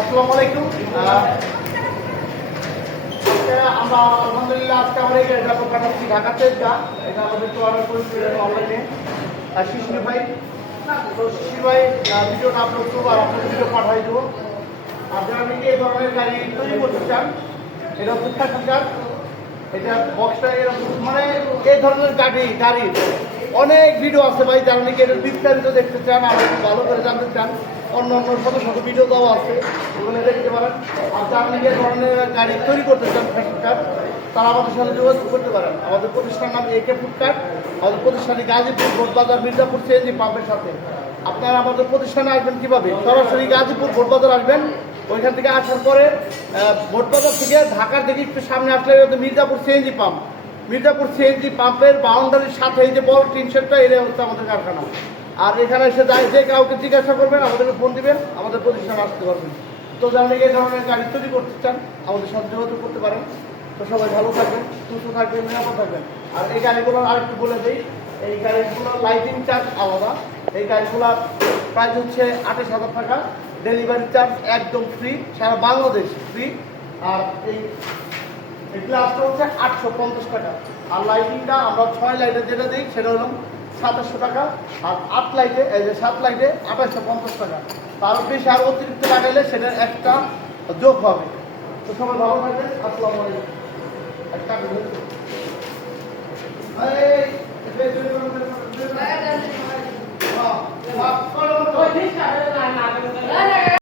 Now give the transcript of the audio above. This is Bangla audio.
আসসালামু আলাইকুম। আমরা আলহামদুলিল্লাহ আজকে আমরা এই গাড়িটা পাঠাচ্ছি ঢাকাতে যা এটা আমাদের তো অর্ডার করেছিলেন অনলাইনে শিশির ভাই। তো শিশির ভাই ভিডিওটা আপলোড করবো আর আপনাদের ভিডিও পাঠাই দেবো। আর যারা নাকি এই ধরনের গাড়ি তৈরি করতে চান, এটা ফুটপাথ ফিচার, এটা বক্সটা এরকম মানে এই ধরনের গাড়ির অনেক ভিডিও আছে ভাই। যারা নাকি এটার বিস্তারিত দেখতে চান আর একটু ভালো করে জানতে চান, অন্য শত শত ভিডিও দেওয়া আছে, ওগুলো দেখতে পারেন। আর যারা নাকি এই ধরনের গাড়ি তৈরি করতে চান ফুটপাথ, তারা আমাদের সাথে যোগাযোগ করতে পারেন। আমাদের প্রতিষ্ঠান নাম একে ফুটপাথ। আমাদের প্রতিষ্ঠানে গাজীপুর ভোটবাজার মির্জাপুর সিএনজি পাম্পের সাথে। আপনারা আমাদের প্রতিষ্ঠানে আসবেন কীভাবে? সরাসরি গাজীপুর ভোটবাজার আসবেন। ওইখান থেকে আসার পরে ভোটবাজার থেকে ঢাকার দিকে একটু সামনে আসলে Mirzapur CNG pump. Mirzapur CNG পাম্পের বাউন্ডারির সাথে এই যে বড় টিন শেডটা, এটা হচ্ছে আমাদের কারখানা। আর এখানে এসে যে কাউকে জিজ্ঞাসা করবেন, আমাদেরকে ফোন দিবেন, আমাদের প্রতিষ্ঠানে আসতে পারবেন। তো যারা এই ধরনের গাড়ি তৈরি করতে চান, আমাদের সাথে যোগাযোগ করতে পারেন। তো সবাই ভালো থাকবেন, সুস্থ থাকবেন, নিরাপদ থাকবেন। আর এই গাড়িগুলোর আরেকটু বলে দিই, এই গাড়িগুলোর লাইটিং চার্জ আলাদা। এই গাড়িগুলোর প্রাইস হচ্ছে 28,000 টাকা। ডেলিভারি চার্জ একদম ফ্রি, সারা বাংলাদেশ ফ্রি। আর এই গ্লাসটা হচ্ছে 850 টাকা। আর লাইটিংটা আমরা 6 লাইটে যেটা দিই সেটা হলো 2700 টাকা। আর 8 লাইটে, এই যে 7 লাইটে 2850 টাকা। তার বেশি আর অতিরিক্ত লাগাইলে সেটা একটা যোগ হবে। তো সবাই ভালো থাকবেন। আসসালামু আলাইকুম। একটা